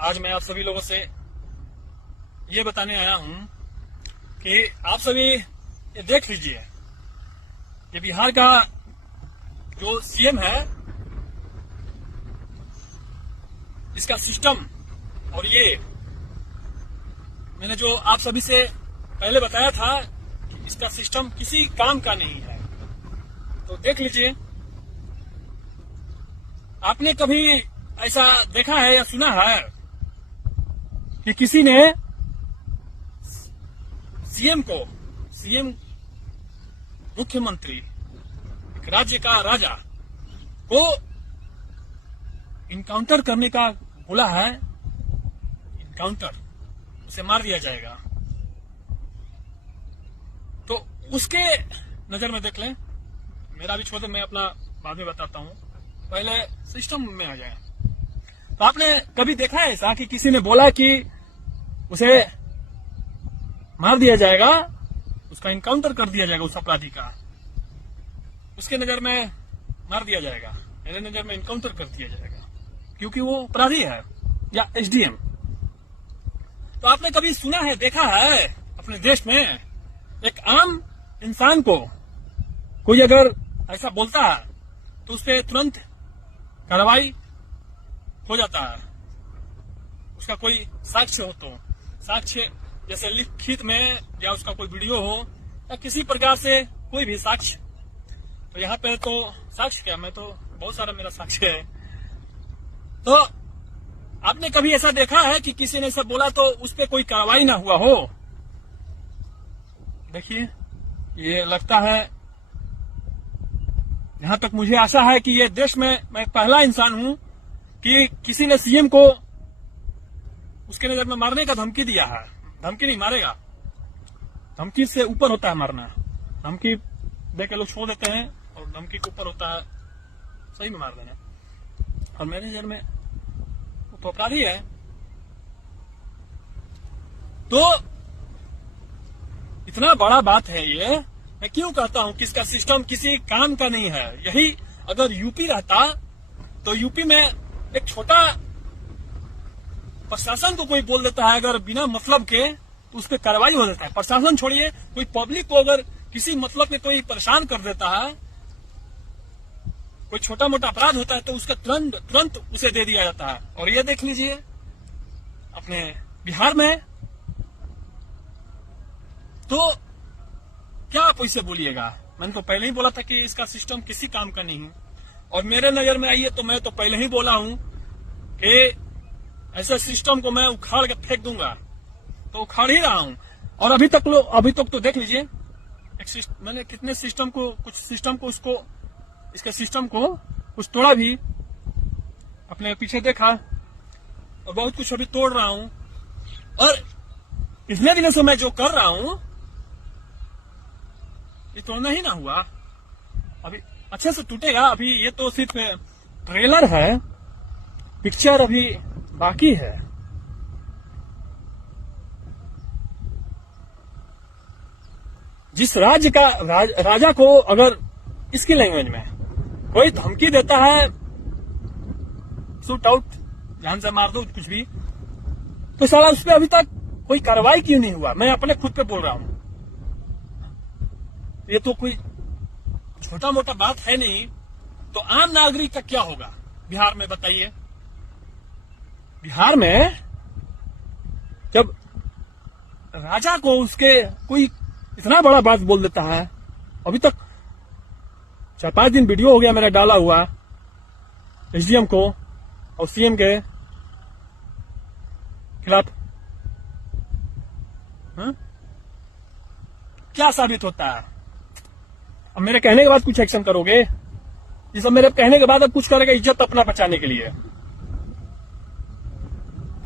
आज मैं आप सभी लोगों से ये बताने आया हूं कि आप सभी ये देख लीजिए कि बिहार का जो सीएम है, इसका सिस्टम और ये मैंने जो आप सभी से पहले बताया था कि इसका सिस्टम किसी काम का नहीं है। तो देख लीजिए, आपने कभी ऐसा देखा है या सुना है कि किसी ने सीएम मुख्यमंत्री, एक राज्य का राजा को इनकाउंटर करने का बोला है? इनकाउंटर, उसे मार दिया जाएगा। तो उसके नजर में देख लें, मेरा भी छोड़ दे, मैं अपना बाद में बताता हूं, पहले सिस्टम में आ जाए। तो आपने कभी देखा है ऐसा कि किसी ने बोला कि उसे मार दिया जाएगा, उसका इनकाउंटर कर दिया जाएगा, उस अपराधी का उसके नजर में मार दिया जाएगा, मेरे नजर में इनकाउंटर कर दिया जाएगा क्योंकि वो अपराधी है या एसडीएम। तो आपने कभी सुना है, देखा है अपने देश में एक आम इंसान को कोई अगर ऐसा बोलता है तो उस पर तुरंत कार्रवाई हो जाता है? उसका कोई साक्ष्य हो तो, साक्ष्य जैसे लिखित में या उसका कोई वीडियो हो या किसी प्रकार से कोई भी साक्ष्य। तो यहाँ पे तो साक्ष्य क्या, मैं तो बहुत सारा मेरा साक्ष्य है। तो आपने कभी ऐसा देखा है कि किसी ने ऐसा बोला तो उस पर कोई कार्रवाई ना हुआ हो? देखिए, ये लगता है, यहां तक मुझे आशा है कि ये देश में मैं पहला इंसान हूं कि किसी ने सीएम को उसके नजर में मारने का धमकी दिया है। धमकी नहीं, मारेगा। धमकी से ऊपर होता है मारना। धमकी दे के लोग छोड़ देते हैं और धमकी के ऊपर होता है सही में मार देना। और मेरे नजर में वो तो अपराधी है। तो इतना बड़ा बात है ये, मैं क्यों कहता हूं कि इसका सिस्टम किसी काम का नहीं है। यही अगर यूपी रहता तो यूपी में एक छोटा प्रशासन को कोई बोल देता है अगर बिना मतलब के, तो उस पर कार्रवाई हो जाता है। प्रशासन छोड़िए, कोई पब्लिक को अगर किसी मतलब में कोई परेशान कर देता है, कोई छोटा मोटा अपराध होता है तो उसका तुरंत उसे दे दिया जाता है। और ये देख लीजिए अपने बिहार में, तो क्या आप इसे बोलिएगा? मैंने तो पहले ही बोला था कि इसका सिस्टम किसी काम का नहीं है। और मेरे नजर में आइए तो मैं तो पहले ही बोला हूं कि ऐसे सिस्टम को मैं उखाड़ के फेंक दूंगा, तो उखाड़ ही रहा हूं। और अभी तक तो देख लीजिए, मैंने कितने सिस्टम को, कुछ सिस्टम को, इसके सिस्टम को कुछ तोड़ा भी, अपने पीछे देखा, और बहुत कुछ अभी तोड़ रहा हूं। और इतने दिनों से मैं जो कर रहा हूं ये तोड़ना ही ना हुआ, अभी अच्छे से टूटेगा। अभी ये तो सिर्फ ट्रेलर है, पिक्चर अभी बाकी है। जिस राज्य का राजा को अगर इसकी लैंग्वेज में कोई धमकी देता है, शूट आउट, जान से मार दो, कुछ भी, तो साला उस पर अभी तक कोई कार्रवाई क्यों नहीं हुआ? मैं अपने खुद पे बोल रहा हूं। ये तो कोई छोटा मोटा बात है नहीं। तो आम नागरिक का क्या होगा बिहार में, बताइए? बिहार में जब राजा को उसके कोई इतना बड़ा बात बोल देता है, अभी तक 4-5 दिन वीडियो हो गया मेरा डाला हुआ एसडीएम को और सीएम के खिलाफ, क्या साबित होता है? अब मेरे कहने के बाद कुछ एक्शन करोगे? ये सब मेरे कहने के बाद अब कुछ करेगा इज्जत अपना बचाने के लिए?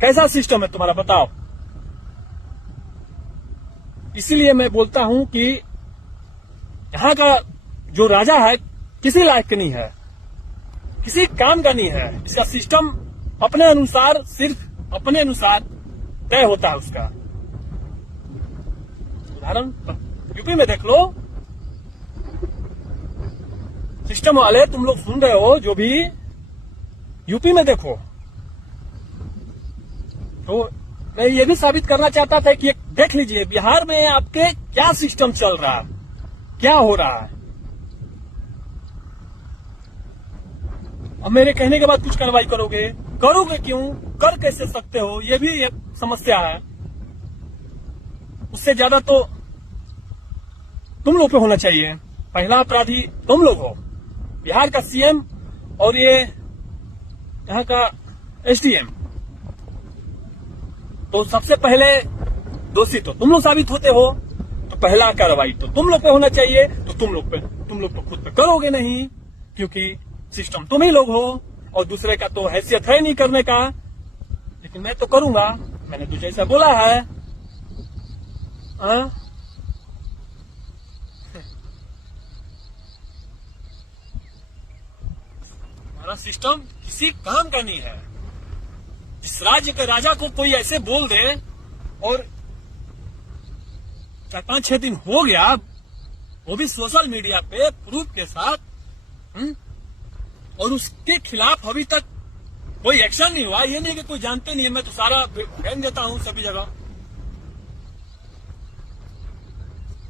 कैसा सिस्टम है तुम्हारा, बताओ? इसीलिए मैं बोलता हूं कि यहां का जो राजा है किसी लायक नहीं है, किसी काम का नहीं है। इसका सिस्टम अपने अनुसार, सिर्फ अपने अनुसार तय होता है उसका। उदाहरण यूपी में देख लो, सिस्टम वाले तुम लोग सुन रहे हो, जो भी यूपी में देखो, तो मैं ये भी साबित करना चाहता था कि देख लीजिए बिहार में आपके क्या सिस्टम चल रहा है, क्या हो रहा है। अब मेरे कहने के बाद कुछ कार्रवाई करोगे क्यों, कर कैसे सकते हो, ये भी एक समस्या है। उससे ज्यादा तो तुम लोग पे होना चाहिए। पहला अपराधी तुम लोग हो, बिहार का सीएम और ये यहाँ का एसडीएम। तो सबसे पहले दोषी तो तुम लोग साबित होते हो, तो पहला कार्रवाई तो तुम लोग पे होना चाहिए। तो तुम लोग तो खुद पे करोगे नहीं, क्योंकि सिस्टम तुम ही लोग हो और दूसरे का तो हैसियत है नहीं करने का। लेकिन मैं तो करूंगा, मैंने तुझे ऐसा बोला है। हमारा सिस्टम किसी काम का नहीं है। इस राज्य के राजा को कोई ऐसे बोल दे और 4-5-6 दिन हो गया, वो भी सोशल मीडिया पे प्रूफ के साथ, और उसके खिलाफ अभी तक कोई एक्शन नहीं हुआ। ये नहीं कि कोई जानते नहीं है, मैं तो सारा भेज देता हूं सभी जगह।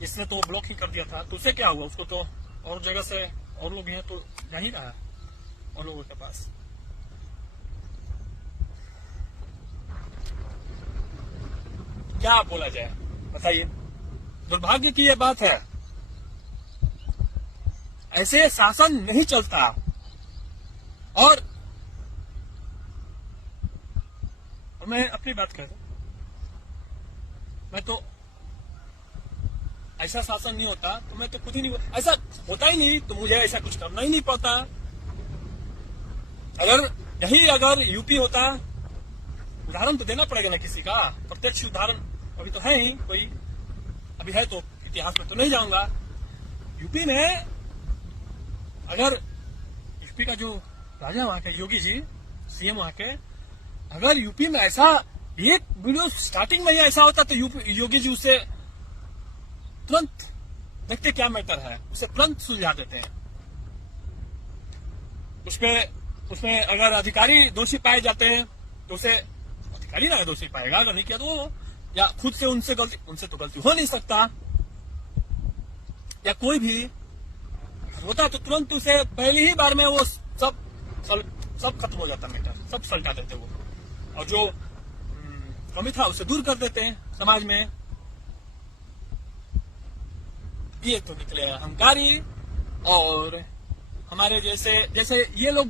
इसने तो ब्लॉक ही कर दिया था, तो उसे क्या हुआ? उसको तो और जगह से और लोग हैं तो जा ही रहा है और लोगों के पास। क्या बोला जाए, बताइए। दुर्भाग्य की यह बात है, ऐसे शासन नहीं चलता। और मैं अपनी बात कर रहा हूं, मैं तो ऐसा शासन नहीं होता तो मैं तो खुद ही नहीं, ऐसा होता ही नहीं तो मुझे ऐसा कुछ करना ही नहीं पड़ता। अगर यूपी होता, उदाहरण तो देना पड़ेगा ना किसी का, प्रत्यक्ष उदाहरण अभी तो है ही कोई, अभी है तो इतिहास में तो नहीं जाऊंगा। यूपी में अगर यूपी का जो राजा वहां के योगी जी सीएम वहां के, अगर यूपी में ऐसा एक वीडियो स्टार्टिंग में ही ऐसा होता तो योगी जी उसे तुरंत देखते क्या मैटर है, उसे तुरंत सुलझा देते हैं। उसमें अगर अधिकारी दोषी पाए जाते हैं तो उसे अधिकारी ना दोषी पाएगा, अगर नहीं किया तो वो, या खुद से उनसे तो गलती हो नहीं सकता, या कोई भी होता तो तुरंत उसे पहली ही बार में वो सब खत्म हो जाता मैटर, सब सलटा देते वो, और जो कमी था उसे दूर कर देते हैं समाज में। ये तो निकले अहंकारी, और हमारे जैसे ये लोग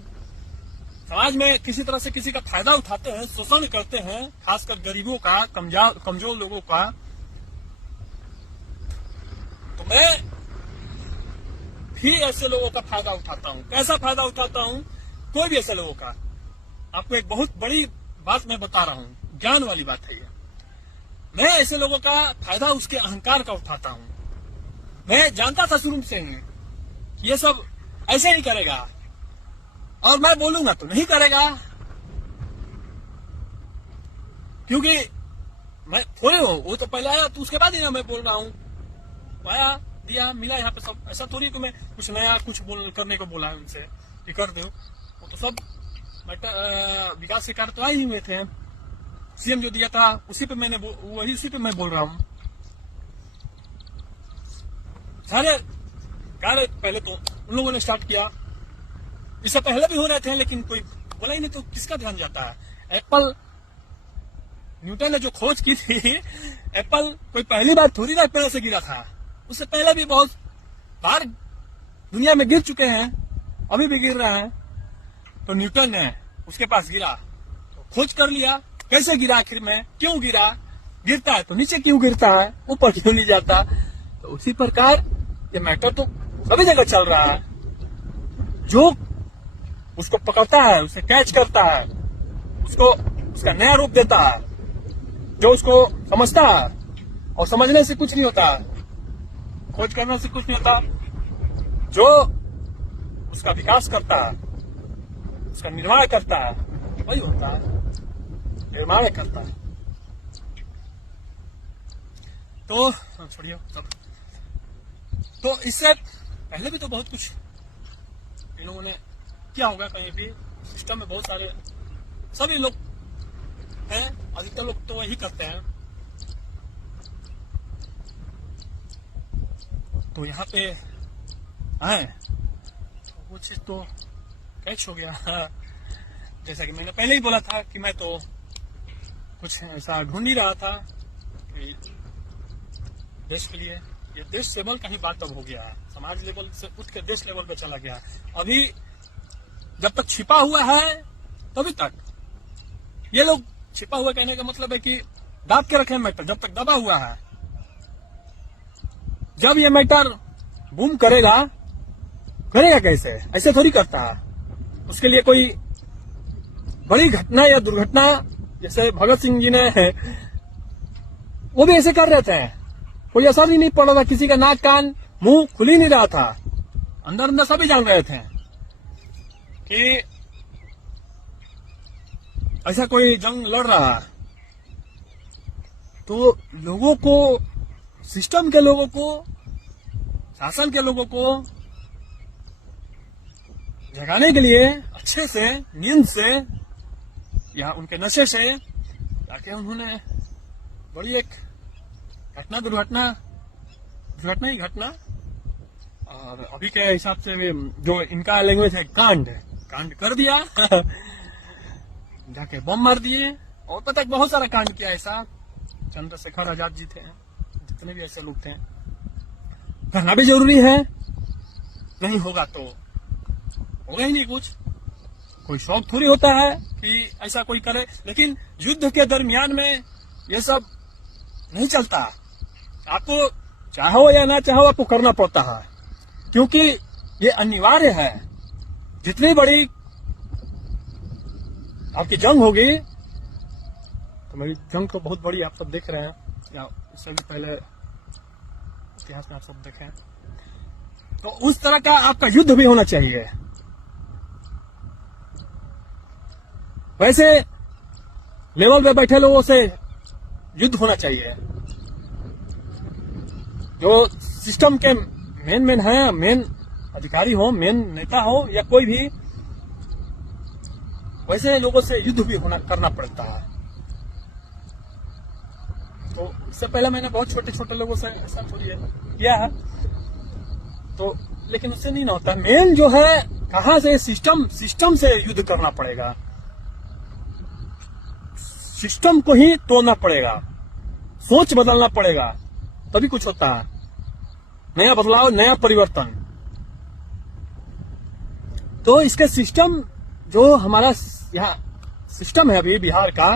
समाज में किसी तरह से किसी का फायदा उठाते हैं, शोषण करते हैं, खासकर गरीबों का, कमजोर लोगों का। तो मैं भी ऐसे लोगों का फायदा उठाता हूं। कैसा फायदा उठाता हूं? कोई भी ऐसे लोगों का। आपको एक बहुत बड़ी बात मैं बता रहा हूं, ज्ञान वाली बात है ये। मैं ऐसे लोगों का फायदा उसके अहंकार का उठाता हूं। मैं जानता था शुरू से ही कि ये सब ऐसे ही करेगा, और मैं बोलूंगा तो नहीं करेगा, क्योंकि मैं थोड़े हूं, वो तो पहले आया तो उसके बाद ही ना मैं बोल रहा हूं। आया, दिया, मिला यहाँ पे सब। ऐसा थोड़ी कि मैं कुछ नया करने को बोला है उनसे कि कर दो। वो तो सब विकास के कार्य तो आए ही हुए थे। सीएम जो दिया था उसी पे मैं बोल रहा हूँ। सारे कार्य पहले तो उन लोगों ने स्टार्ट किया, इससे पहले भी हो रहे थे, लेकिन कोई बोला ही नहीं तो किसका ध्यान जाता है। न्यूटन ने जो खोज की थी, एप्पल कोई पहली बार थोड़ी ना पेड़ से गिरा था, उससे पहले भी बहुत बार दुनिया में गिर चुके हैं, अभी भी गिर रहे हैं। तो न्यूटन ने उसके पास गिरा तो खोज कर लिया कैसे गिरा, आखिर में क्यों गिरा, गिरता है तो नीचे क्यों गिरता है, ऊपर क्यों नहीं जाता। तो उसी प्रकार ये मैटर तो सभी जगह चल रहा है। जो उसको पकड़ता है, उसे कैच करता है, उसको उसका नया रूप देता है, जो उसको समझता है, और समझने से कुछ नहीं होता, खोज करने से कुछ नहीं होता, जो उसका विकास करता है, उसका निर्माण करता है, वही होता है, निर्माण करता है। तो छोड़िए सब। तो इससे पहले भी तो बहुत कुछ इन लोगों ने किया होगा, कहीं भी सिस्टम में बहुत सारे सभी लोग हैं। अधिकतर लोग तो वही करते हैं। तो यहाँ पे आए तो वो चीज तो कैच हो गया। जैसा कि मैंने पहले ही बोला था कि मैं तो कुछ ऐसा ढूंढ ही रहा था कि देश के लिए, ये देश लेवल का ही बात अब हो गया है, समाज लेवल से उठ के देश लेवल पे चला गया। अभी जब तक छिपा हुआ है तभी तक ये लोग, छिपा हुआ कहने का मतलब है कि दाब के रखे मैटर, जब तक दबा हुआ है। जब ये मैटर बूम करेगा कैसे, ऐसे थोड़ी करता है। उसके लिए कोई बड़ी घटना या दुर्घटना, जैसे भगत सिंह जी ने है, वो भी ऐसे कर रहे थे, कोई असर ही नहीं पड़ रहा था, किसी का नाक कान मुंह खुल ही नहीं रहा था, अंदर अंदर सभी जान रहे थे कि ऐसा कोई जंग लड़ रहा है। तो लोगों को, सिस्टम के लोगों को, शासन के लोगों को जगाने के लिए अच्छे से, नींद से या उनके नशे से, ताकि उन्होंने बड़ी एक दुर्घटना ही घटना, और अभी के हिसाब से जो इनका लैंग्वेज है, कांड कर दिया। जाके बम मार दिए, और पता है बहुत सारा कांड किया ऐसा। चंद्रशेखर आजाद जी थे, जितने भी ऐसे लोग थे। करना भी जरूरी है, नहीं होगा तो होगा ही नहीं कुछ। कोई शौक थोड़ी होता है कि ऐसा कोई करे, लेकिन युद्ध के दरमियान में ये सब नहीं चलता। आपको चाहो या ना चाहो, आपको करना पड़ता है, क्योंकि ये अनिवार्य है। जितनी बड़ी आपकी जंग होगी, तो मेरी जंग तो बहुत बड़ी आप सब देख रहे हैं, या इससे भी पहले इतिहास में आप सब देखें, तो उस तरह का आपका युद्ध भी होना चाहिए। वैसे लेवल पे बैठे लोगों से युद्ध होना चाहिए, जो सिस्टम के मेन है, मेन अधिकारी हो, मेन नेता हो, या कोई भी, वैसे लोगों से युद्ध भी करना पड़ता है। तो इससे पहले मैंने बहुत छोटे छोटे लोगों से ऐसा थोड़ी किया है, तो लेकिन उससे नहीं ना होता। मेन जो है, कहां से, सिस्टम से युद्ध करना पड़ेगा, सिस्टम को ही तोड़ना पड़ेगा, सोच बदलना पड़ेगा, तभी कुछ होता है, नया बदलाव, नया परिवर्तन। तो इसके सिस्टम, जो हमारा यहाँ सिस्टम है अभी बिहार का,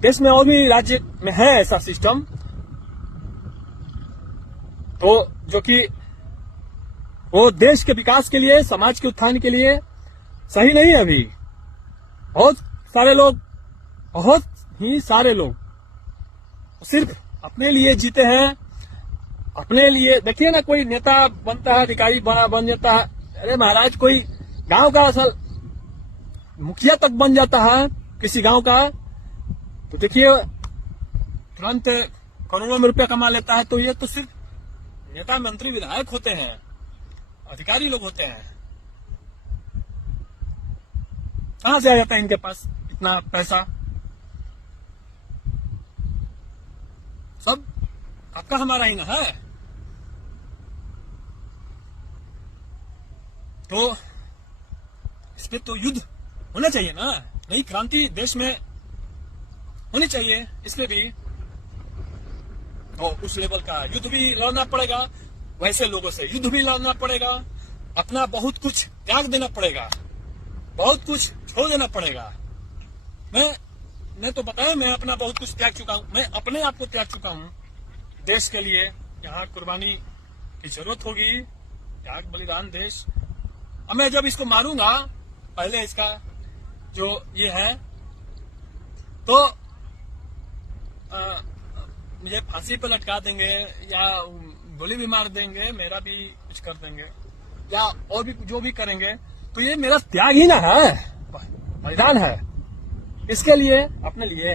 देश में और भी राज्य में है ऐसा सिस्टम, तो जो कि वो देश के विकास के लिए, समाज के उत्थान के लिए सही नहीं है। अभी बहुत ही सारे लोग सिर्फ अपने लिए जीते हैं, अपने लिए। देखिए ना, कोई नेता बनता है, अधिकारी बन जाता है, अरे महाराज, कोई गांव का असल मुखिया तक बन जाता है किसी गांव का, तो देखिए तुरंत करोड़ों में रुपया कमा लेता है। तो ये तो सिर्फ नेता, मंत्री, विधायक होते हैं, अधिकारी लोग होते हैं। कहां से आ जाता है इनके पास इतना पैसा? सब आपका हमारा ही ना है। तो इस पे तो युद्ध होना चाहिए ना, नई क्रांति देश में होनी चाहिए। इसमें भी और उस लेवल का युद्ध भी लड़ना पड़ेगा, वैसे लोगों से युद्ध भी लड़ना पड़ेगा, अपना बहुत कुछ त्याग देना पड़ेगा, बहुत कुछ छोड़ देना पड़ेगा। मैं तो बताया, मैं अपना बहुत कुछ त्याग चुका हूं, मैं अपने आप को त्याग चुका हूं देश के लिए। यहाँ कुर्बानी की जरूरत होगी, त्याग, बलिदान, देश। अब मैं जब इसको मारूंगा, पहले इसका जो ये है, तो मुझे फांसी पर लटका देंगे, या गोली भी मार देंगे, मेरा भी कुछ कर देंगे, या और भी जो भी करेंगे, तो ये मेरा त्याग ही ना है, बलिदान है। इसके लिए, अपने लिए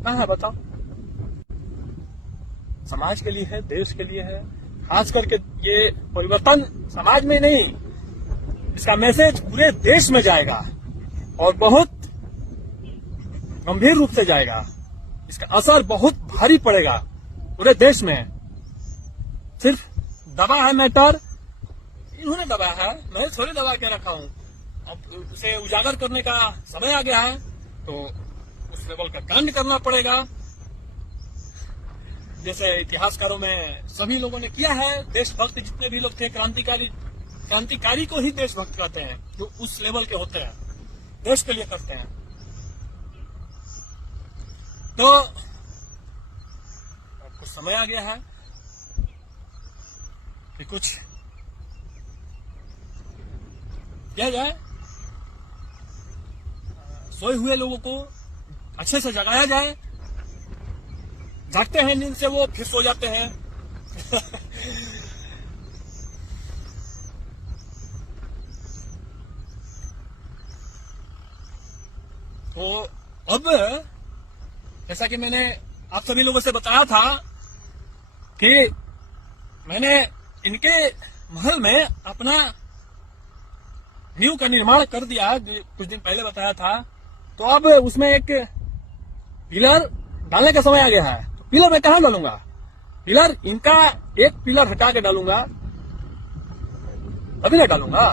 कहाँ है बताओ? समाज के लिए है, देश के लिए है। खास करके ये परिवर्तन समाज में नहीं, इसका मैसेज पूरे देश में जाएगा और बहुत गंभीर रूप से जाएगा। इसका असर बहुत भारी पड़ेगा पूरे देश में। सिर्फ दबा है मैटर, इन्होंने दबाया है, मैं थोड़ी दबा के रखा हूं। अब उसे उजागर करने का समय आ गया है तो उस लेवल का कांड करना पड़ेगा, जैसे इतिहासकारों में सभी लोगों ने किया है। देशभक्त जितने भी लोग थे, क्रांतिकारी को ही देशभक्त कहते हैं, जो उस लेवल के होते हैं, देश के लिए करते हैं। तो अब कुछ समय आ गया है कि कुछ किया जाए। सोए हुए लोगों को अच्छे से जगाया जाए। जागते हैं नींद से वो, फिर सो जाते हैं। तो अब जैसा कि मैंने आप सभी लोगों से बताया था कि मैंने इनके महल में अपना नींव का निर्माण कर दिया, कुछ दिन पहले बताया था। तो अब उसमें एक पिलर डालने का समय आ गया है। तो पिलर मैं कहाँ डालूंगा? पिलर इनका एक पिलर हटा के डालूंगा, अभी ना डालूंगा।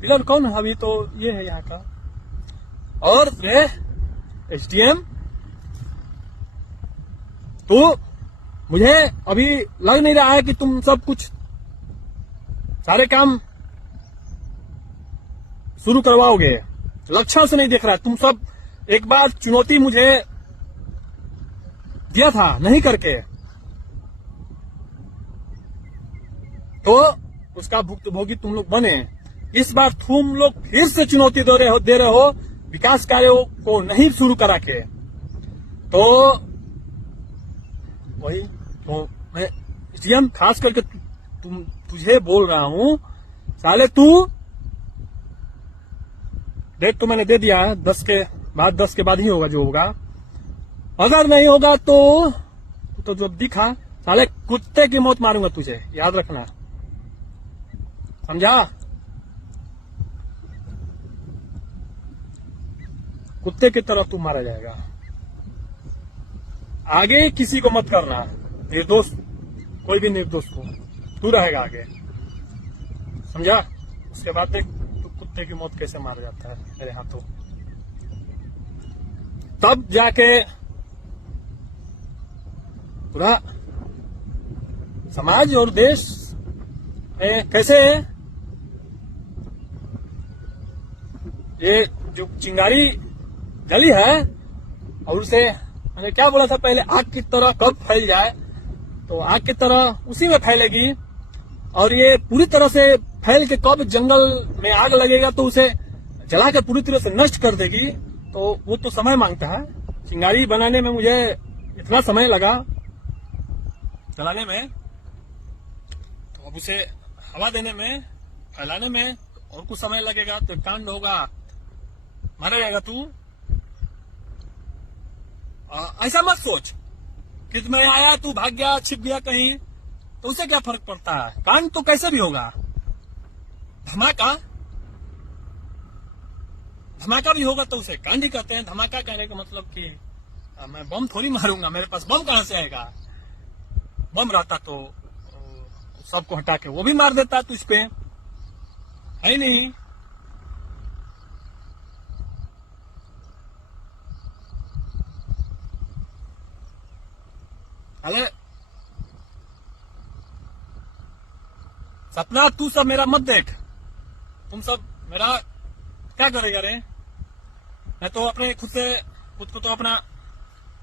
पिलर कौन है? अभी तो ये है यहाँ का, और ये एसडीएम। तो मुझे अभी लग नहीं रहा है कि तुम सब कुछ सारे काम शुरू करवाओगे। लक्षण से नहीं देख रहा है। तुम सब एक बार चुनौती मुझे दिया था नहीं करके, तो उसका भुक्तभोगी तुम लोग बने। इस बार तुम लोग फिर से चुनौती दे रहे हो विकास कार्यों को नहीं शुरू करा के। तो वही तो मैं एसडीएम खास करके तुझे बोल रहा हूं, साले तू डेट तो मैंने दे दिया है, 10 के बाद ही होगा जो होगा। अगर नहीं होगा तो जो दिखा, साले कुत्ते की मौत मारूंगा तुझे, याद रखना, समझा? कुत्ते की तरह तू मारा जाएगा। आगे किसी को मत करना, निर्दोष, कोई भी निर्दोष को, तू रहेगा आगे, समझा? उसके बाद देख तू कुत्ते की मौत कैसे मारा जाता है मेरे हाथों। तब जाके पूरा समाज और देश कैसे ये जो चिंगारी जली है, और उसे मैंने क्या बोला था पहले, आग की तरह कब फैल जाए, तो आग की तरह उसी में फैलेगी। और ये पूरी तरह से फैल के कब जंगल में आग लगेगा तो उसे जला के पूरी तरह से नष्ट कर देगी। तो वो तो समय मांगता है। चिंगारी बनाने में मुझे इतना समय लगा जलाने में, तो अब उसे हवा देने में, फैलाने में और कुछ समय लगेगा। तो कांड होगा, मारा जाएगा तू। ऐसा मत सोच कि मैं आया, तू भाग गया, छिप गया कहीं, तो उसे क्या फर्क पड़ता है? कांड तो कैसे भी होगा। धमाका भी होगा तो उसे कांड ही कहते हैं। धमाका कहने का मतलब कि मैं बम थोड़ी मारूंगा, मेरे पास बम कहां से आएगा? बम रहता तो सबको हटा के वो भी मार देता तुझ पे, है नहीं? अरे सपना तू सब मेरा मत देख, तुम सब मेरा क्या करेगा रे? मैं तो अपने खुद को तो अपना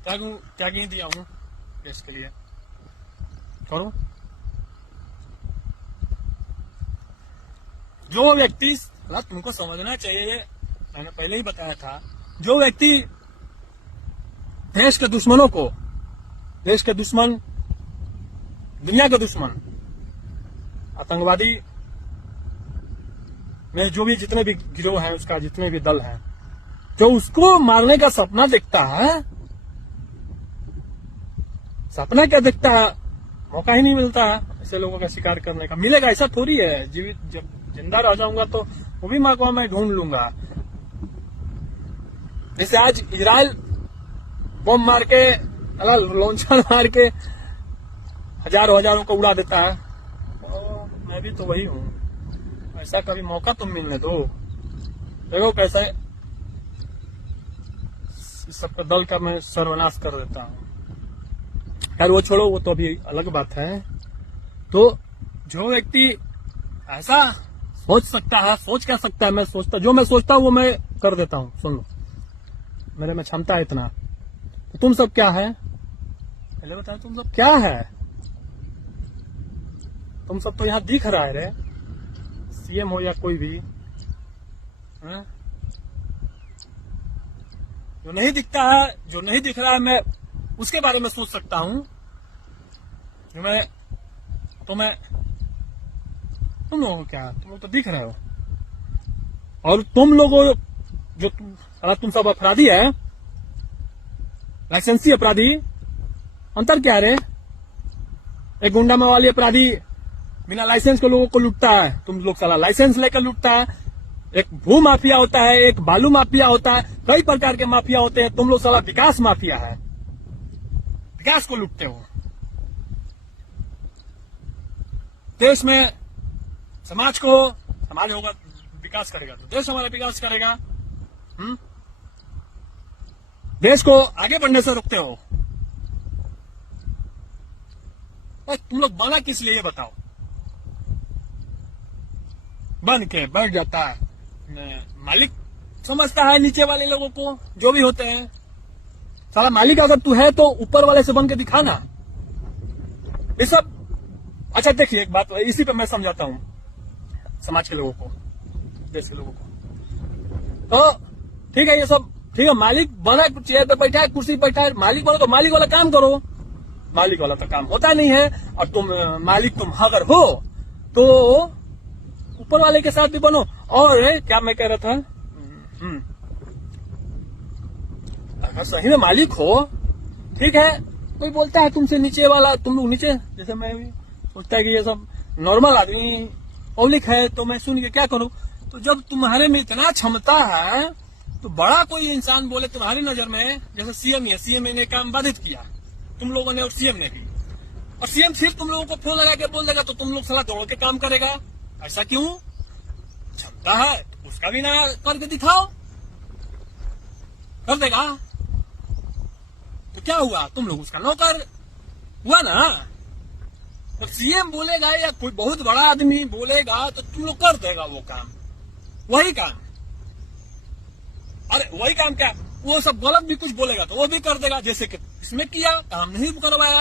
त्याग ही दिया हूं देश के लिए। करूं जो व्यक्ति, तुमको समझना चाहिए, मैंने पहले ही बताया था, जो व्यक्ति देश के दुश्मनों को, देश के दुश्मन, दुनिया के दुश्मन, आतंकवादी में जो भी जितने भी गिरोह हैं, उसका जितने भी दल हैं, जो उसको मारने का सपना देखता है, सपना क्या दिखता है, मौका ही नहीं मिलता है ऐसे लोगों का शिकार करने का। मिलेगा ऐसा थोड़ी है, जीवित जब जिंदा रह जाऊंगा तो वो भी मौका मैं ढूंढ लूंगा। जैसे आज इजराइल बम मार के लॉन्चर मार के हजारों को उड़ा देता है, तो मैं भी तो वही हूँ। ऐसा कभी मौका तुम मिलने दो, देखो कैसे इस सबका दल का मैं सर्वनाश कर देता हूँ। यार वो छोड़ो, वो तो अभी अलग बात है। तो जो व्यक्ति ऐसा सोच सकता है, सोच क्या सकता है, जो मैं सोचता हूँ वो मैं कर देता हूँ। सुन लो, मेरे में क्षमता है इतना। तो तुम सब क्या है, पहले बताओ तुम सब क्या है? तुम सब तो यहाँ दिख रहा है रे, सीएम हो या कोई भी, है? जो नहीं दिखता है, जो नहीं दिख रहा है, मैं उसके बारे में सोच सकता हूँ। तुम लोगों को क्या, तुम लोग तो दिख रहे हो। और तुम लोगों जो तुम सब अपराधी है, लाइसेंसी अपराधी, अंतर क्या रे? एक गुंडा मवाली अपराधी बिना लाइसेंस के लोगों को लूटता है, तुम लोग साला लाइसेंस लेकर लूटता है। एक भू माफिया होता है, एक बालू माफिया होता है, कई प्रकार के माफिया होते हैं। तुम लोग साला विकास माफिया है, विकास को लूटते हो। देश में समाज होगा, विकास करेगा तो देश हमारा विकास करेगा। देश को आगे बढ़ने से रोकते हो। तुम लोग बना किस लिए, ये बताओ? बन के बैठ जाता है, मालिक समझता है नीचे वाले लोगों को, जो भी होते हैं। साला मालिक अगर तू है तो ऊपर वाले से बन के दिखाना। ये सब अच्छा देखिए, एक बात इसी पे मैं समझाता हूँ समाज के लोगों को, देश के लोगों को। तो ठीक है, ये सब ठीक है, मालिक बना, चेयर पे बैठा है, कुर्सी पे बैठा है, मालिक बनो तो मालिक वाला काम करो। मालिक वाला तो काम होता नहीं है। और तुम मालिक तुम अगर हो तो ऊपर वाले के साथ भी बनो। और क्या मैं कह रहा था, अगर सही में मालिक हो, ठीक है, कोई बोलता है तुमसे नीचे वाला, तुम लोग नीचे, जैसे मैं भी सोचता है कि ये सब नॉर्मल आदमी पब्लिक है, तो मैं सुन के क्या करूं? तो जब तुम्हारे में इतना क्षमता है, तो बड़ा कोई इंसान बोले तुम्हारी नजर में, जैसे सीएम ने काम बाधित किया तुम लोगों ने और सीएम ने भी, और सीएम सिर्फ तुम लोगों को फोन लगा के बोल देगा तो तुम लोग सलाह दौड़ के काम करेगा। ऐसा क्यों? क्षमता है तो उसका भी ना करके दिखाओ, कर देगा तो क्या हुआ? तुम लोग उसका नौकर हुआ ना। तो सीएम बोलेगा या कोई बहुत बड़ा आदमी बोलेगा तो तुम लोग कर देगा वो काम, वही काम। अरे वही काम क्या, वो सब गलत भी कुछ बोलेगा तो वो भी कर देगा, जैसे कि इसमें किया, काम नहीं करवाया।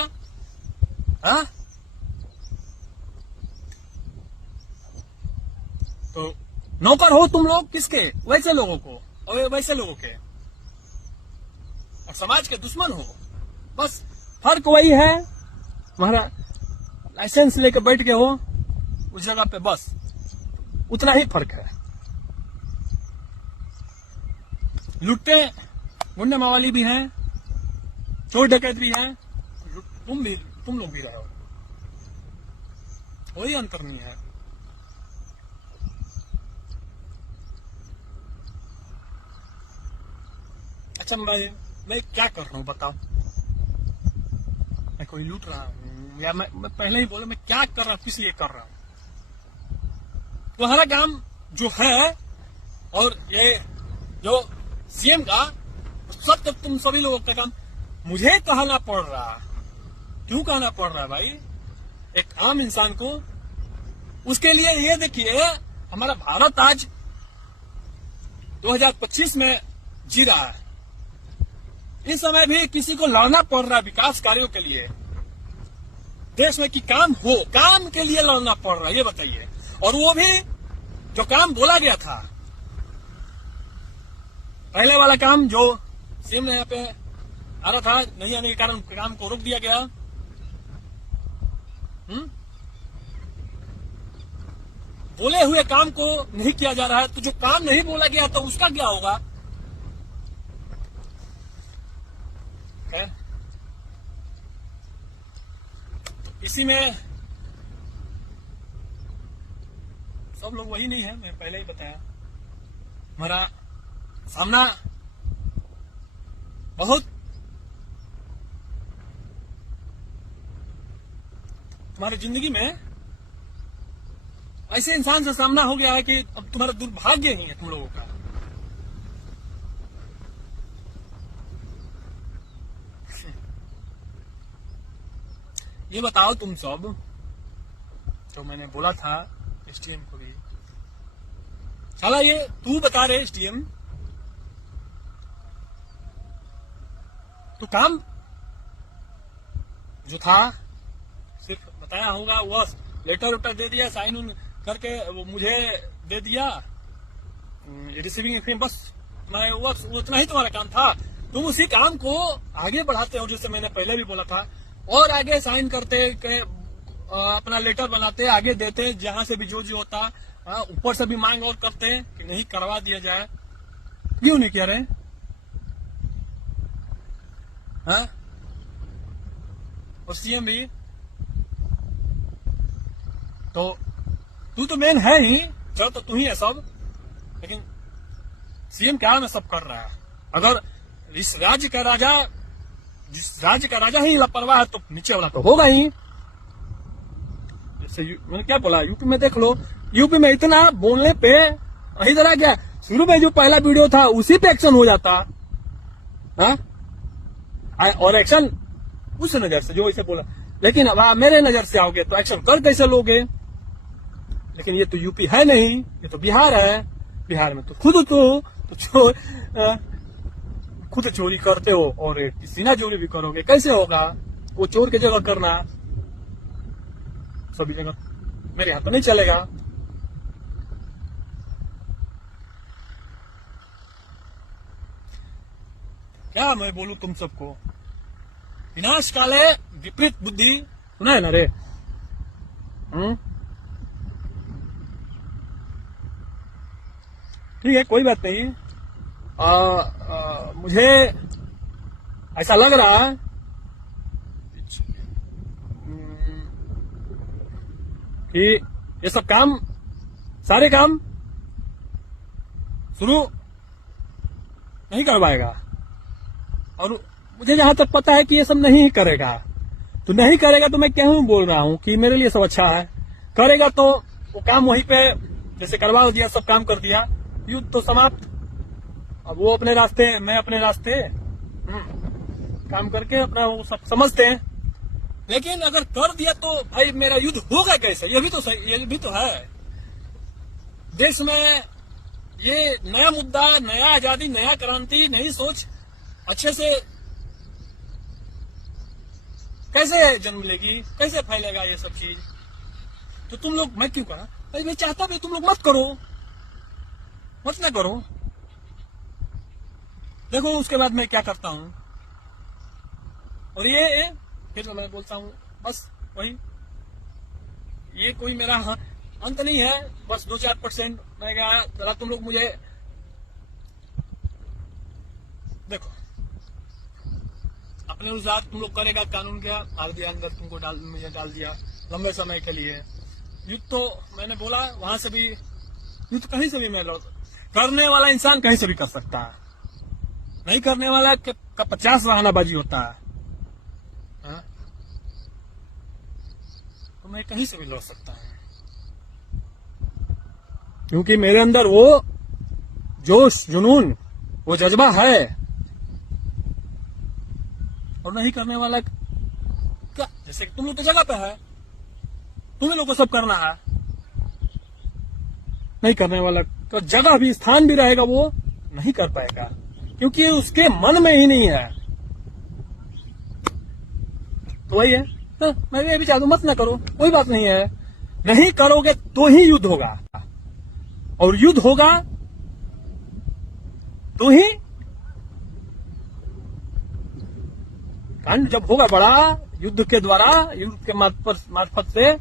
हाँ, तो नौकर हो तुम लोग किसके? वैसे लोगों को, और वैसे लोगों के, और समाज के दुश्मन हो। बस फर्क वही है, हमारा लाइसेंस लेके बैठ के हो उस जगह पे, बस उतना ही फर्क है। लुटते गुंडे मवाली भी हैं, चोर डकैत भी हैं, तुम लोग भी रहो, कोई अंतर नहीं है। अच्छा मैं क्या कर रहा हूँ बताओ? मैं कोई लूट रहा हूँ या मैं पहले ही बोले मैं क्या कर रहा हूँ, किस लिए कर रहा हूँ? तुम्हारा काम जो है और ये जो सीएम का सब, तक तुम सभी लोगों का काम मुझे कहना पड़ रहा। क्यों कहना पड़ रहा है भाई एक आम इंसान को? उसके लिए ये देखिए, हमारा भारत आज 2025 में जी रहा है। इस समय भी किसी को लड़ना पड़ रहा है विकास कार्यों के लिए, देश में कि काम हो, काम के लिए लड़ना पड़ रहा है, ये बताइए। और वो भी जो काम बोला गया था, पहले वाला काम जो सीएम ने यहाँ पे आ रहा था, नहीं आने के कारण काम को रोक दिया गया। बोले हुए काम को नहीं किया जा रहा है, तो जो काम नहीं बोला गया तो उसका क्या होगा? इसी में सब लोग वही नहीं है, मैं पहले ही बताया। हमारा सामना बहुत, तुम्हारी जिंदगी में ऐसे इंसान से सामना हो गया है कि अब तुम्हारा दुर्भाग्य ही है तुम लोगों का। ये बताओ तुम सब, जो मैंने बोला था एसटीएम को भी, चला ये तू बता रहे एसटीएम, तो काम जो था सिर्फ बताया होगा, वो लेटर उटर दे दिया, साइन उन करके वो मुझे दे दिया रिसीविंग फ्रेम, बस मैं वो उतना ही तुम्हारा काम था। तुम उसी काम को आगे बढ़ाते हो, जैसे मैंने पहले भी बोला था, और आगे साइन करते, अपना लेटर बनाते, आगे देते, जहां से भी जो होता, ऊपर से भी मांग और करते कि नहीं करवा दिया जाए। क्यों नहीं कह रहे? हाँ, और सीएम भी तो, तू तो मेन है ही, चलो तो तू ही है सब, लेकिन सीएम क्या में सब कर रहा है। अगर इस राज्य का राजा, जिस राज्य का राजा ही लापरवाह है, तो नीचे वाला तो होगा ही। जैसे मैंने क्या बोला, यूपी में देख लो, यूपी में इतना बोलने पे इधर आ गया, शुरू में जो पहला वीडियो था उसी पे एक्शन हो जाता। हाँ, और एक्शन उस नजर से जो इसे बोला, लेकिन अब मेरे नजर से आओगे तो एक्शन कर कैसे लोगे? लेकिन ये तो यूपी है नहीं, ये तो बिहार है। बिहार में तो खुद चोरी करते हो और सीना चोरी भी करोगे, कैसे होगा? वो चोर की जगह करना सभी जगह मेरे यहाँ तो नहीं चलेगा। क्या मैं बोलूं तुम सबको, विनाश काले विपरीत बुद्धि, सुना है ना रे? ठीक है, कोई बात नहीं। मुझे ऐसा लग रहा है कि ये सब काम, सारे काम शुरू नहीं करवाएगा, और मुझे जहां तक पता है कि ये सब नहीं करेगा। तो नहीं करेगा तो मैं क्यों बोल रहा हूं कि मेरे लिए सब अच्छा है। करेगा तो वो काम वहीं पे जैसे करवा दिया, सब काम कर दिया, युद्ध तो समाप्त। अब वो अपने रास्ते, मैं अपने रास्ते, काम करके अपना वो सब समझते हैं। लेकिन अगर कर दिया तो भाई मेरा युद्ध होगा कैसे? ये भी तो सही, ये भी तो है। देश में ये नया मुद्दा, नया आजादी, नया क्रांति, नई सोच अच्छे से कैसे जन्म लेगी, कैसे फैलेगा ये सब चीज? तो तुम लोग, मैं क्यों कहा भाई, मैं चाहता भी तुम लोग मत करो, मत ना करो। देखो उसके बाद मैं क्या करता हूं, और ये फिर मैं बोलता हूं, बस वही, ये कोई मेरा अंत नहीं है, बस 2-4% मैं गया। जरा तुम लोग मुझे देखो, अपने अनुसार तुम लोग करेगा, कानून क्या मार दिया अंदर, तुमको मुझे डाल दिया लंबे समय के लिए। युद्ध तो मैंने बोला, वहां से भी युद्ध कहीं से भी मैं लड़, करने वाला इंसान कहीं से भी कर सकता है, नहीं करने वाला का 50 बहानाबाजी होता है। हाँ? तो मैं कहीं से भी लड़ सकता हूं, क्योंकि मेरे अंदर वो जोश, जुनून, वो जज्बा है। और नहीं करने वाला क्या, जैसे तुम लोग तो जगह पे है, तुम्हें लोग को सब करना है, नहीं करने वाला का जगह भी, स्थान भी रहेगा, वो नहीं कर पाएगा, क्योंकि उसके मन में ही नहीं है। तो वही है, तो मैं भी चाहता हूं, मत ना करो, कोई बात नहीं है। नहीं करोगे तो ही युद्ध होगा, और युद्ध होगा तो ही कांड जब होगा बड़ा, युद्ध के द्वारा, युद्ध के मार्फत से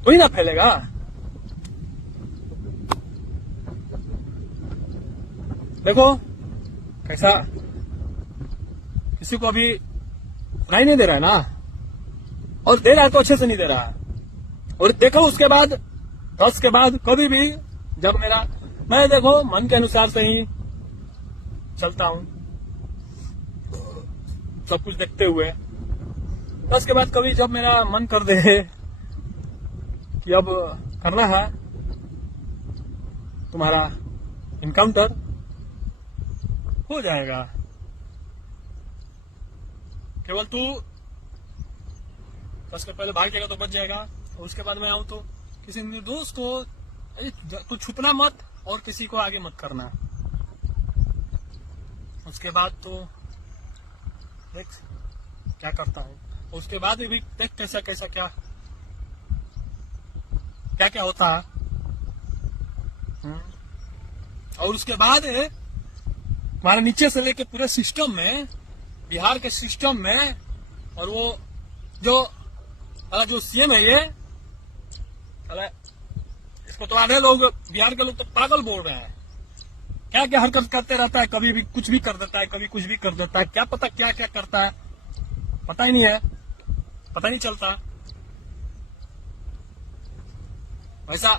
तो ही ना फैलेगा। देखो कैसा, किसी को अभी सुनाई नहीं दे रहा है ना, और दे रहा है तो अच्छे से नहीं दे रहा है। और देखो उसके बाद 10 के बाद कभी भी जब मैं देखो मन के अनुसार से ही चलता हूं, सब कुछ देखते हुए। 10 के बाद कभी जब मेरा मन कर दे कि अब करना है तुम्हारा इनकाउंटर, हो जाएगा। केवल तू 10 के पहले भाग जाएगा तो बच जाएगा। और उसके बाद मैं आऊं तो किसी निर्दोष को तू छुपना मत और किसी को आगे मत करना। उसके बाद तो देख क्या करता हूं, उसके बाद भी देख कैसा कैसा क्या क्या क्या होता है। और उसके बाद हमारे नीचे से लेके पूरे सिस्टम में, बिहार के सिस्टम में, और वो जो सीएम है ये, इसको तो आधे लोग बिहार के लोग तो पागल बोल रहे हैं। क्या क्या हरकत करते रहता है, कभी भी कुछ भी कर देता है, कभी कुछ भी कर देता है। क्या पता क्या क्या करता है, पता ही नहीं है, पता नहीं चलता। वैसा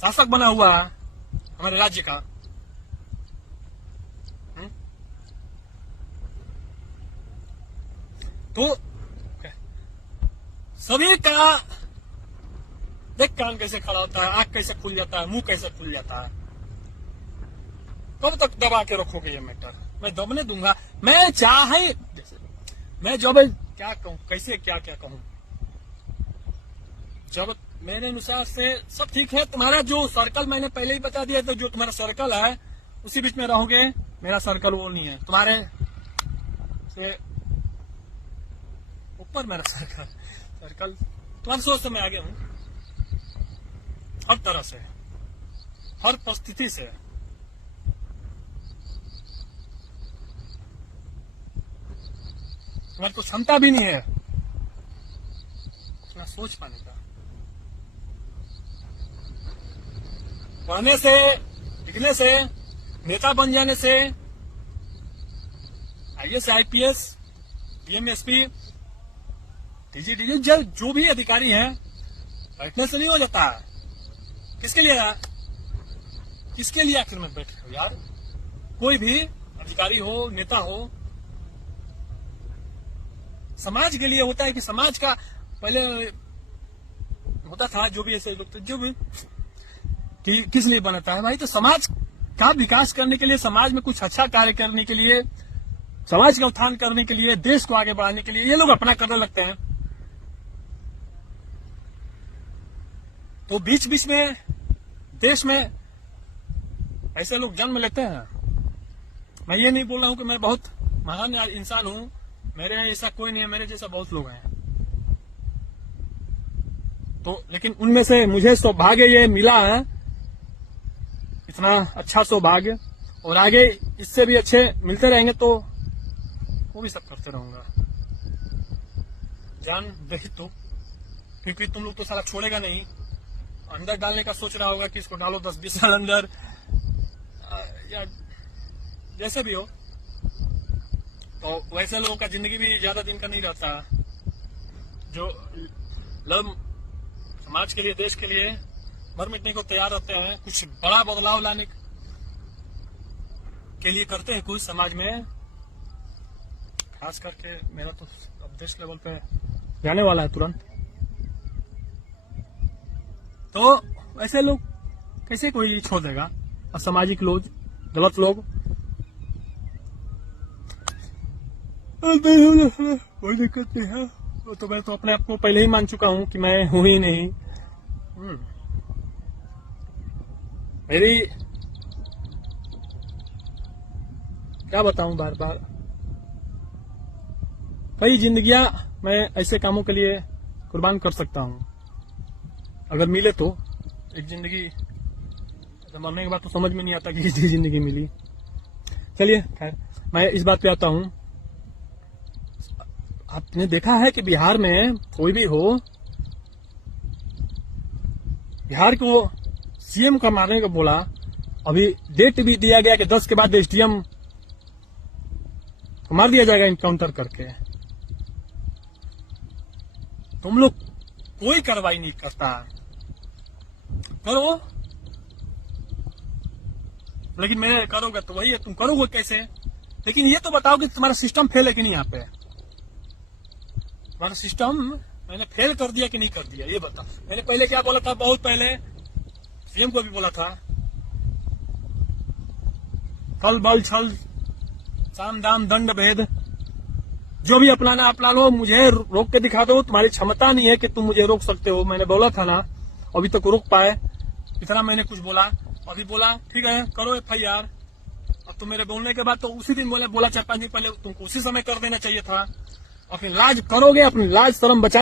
शासक बना हुआ है हमारे राज्य का। तो सभी का देख कान कैसे खड़ा होता है, आंख कैसे खुल जाता है, मुंह कैसे खुल जाता है। कब तक दबा के रखोगे ये मैटर? मैं दबने दूंगा। मैं चाहे जैसे मैं जब क्या कहूं, कैसे क्या क्या कहूं, जब मेरे अनुसार से सब ठीक है। तुम्हारा जो सर्कल मैंने पहले ही बता दिया, तो जो तुम्हारा सर्कल है उसी बीच में रहोगे। मेरा सर्कल वो नहीं है, तुम्हारे से ऊपर मेरा सर्कल तुम्हारी सोच से मैं आगे हूं, हर तरह से, हर परिस्थिति से। तुम्हारी को क्षमता भी नहीं है इतना सोच पाने का। पढ़ने से, लिखने से, नेता बन जाने से, आईएएस, आईपीएस, डीएमएसपी, डीजी, जो भी अधिकारी हैं, बैठने से नहीं हो जाता है। किसके लिए है? किसके लिए आखिर में बैठे हो यार? कोई भी अधिकारी हो, नेता हो, समाज के लिए होता है कि समाज का पहले होता था, जो भी ऐसे लोग, जो भी कि किस लिए बनता है भाई? तो समाज का विकास करने के लिए, समाज में कुछ अच्छा कार्य करने के लिए, समाज का उत्थान करने के लिए, देश को आगे बढ़ाने के लिए ये लोग अपना करने लगते हैं। तो बीच बीच में देश में ऐसे लोग जन्म लेते हैं। मैं ये नहीं बोल रहा हूं कि मैं बहुत महान इंसान हूं, मेरे ऐसा कोई नहीं है, मेरे जैसा बहुत लोग हैं। तो लेकिन उनमें से मुझे सौभाग्य ये मिला है, इतना अच्छा सौभाग्य, और आगे इससे भी अच्छे मिलते रहेंगे तो वो भी सब करते रहूंगा, जान दे तो। क्योंकि तुम लोग तो साला छोड़ेगा नहीं। अंदर डालने का सोच रहा होगा कि इसको डालो 10-20 साल अंदर, या जैसे भी हो। तो वैसे लोगों का जिंदगी भी ज्यादा दिन का नहीं रहता, जो समाज के लिए, देश के लिए मर मिटने को तैयार रहते हैं, कुछ बड़ा बदलाव लाने के लिए करते हैं कुछ समाज में। खास करके मेरा तो अब देश लेवल पे जाने वाला है तुरंत। तो ऐसे लोग कैसे कोई छोड़ देगा? असामाजिक लोग, गलत लोग, कोई दिक्कत नहीं है। तो मैं तो अपने आप को पहले ही मान चुका हूं कि मैं हूं ही नहीं। मेरी क्या बताऊं, बार बार कई जिंदगियां मैं ऐसे कामों के लिए कुर्बान कर सकता हूं, अगर मिले तो। एक जिंदगी मरने के बाद तो समझ में नहीं आता कि कितनी जिंदगी मिली। चलिए खैर, मैं इस बात पे आता हूं। आपने देखा है कि बिहार में कोई भी हो, बिहार को सीएम का मारने को बोला, अभी डेट भी दिया गया कि 10 के बाद एसडीएम को मार दिया जाएगा इनकाउंटर करके। तुम लोग कोई कार्रवाई नहीं करता। करो, लेकिन मैं करोगे तो वही है, तुम करोगे कैसे? लेकिन ये तो बताओ कि तुम्हारा सिस्टम फेल है कि नहीं? यहाँ पे तुम्हारा सिस्टम मैंने फेल कर दिया कि नहीं कर दिया, ये बताओ। मैंने पहले क्या बोला था, बहुत पहले सीएम को भी बोला था, फल बल छल साम दाम दंड भेद, जो भी अपनाना अपना लो, मुझे रोक के दिखा दो। तुम्हारी क्षमता नहीं है कि तुम मुझे रोक सकते हो। मैंने बोला था ना, अभी तक रोक पाए, इतना मैंने कुछ बोला। अभी बोला ठीक है करो FIR। अब तो मेरे बोलने के बाद तो उसी दिन बोला 4-5 दिन पहले, तुमको उसी समय कर देना चाहिए था। अपनी लाज करोगे, अपनी लाज शर्म बचा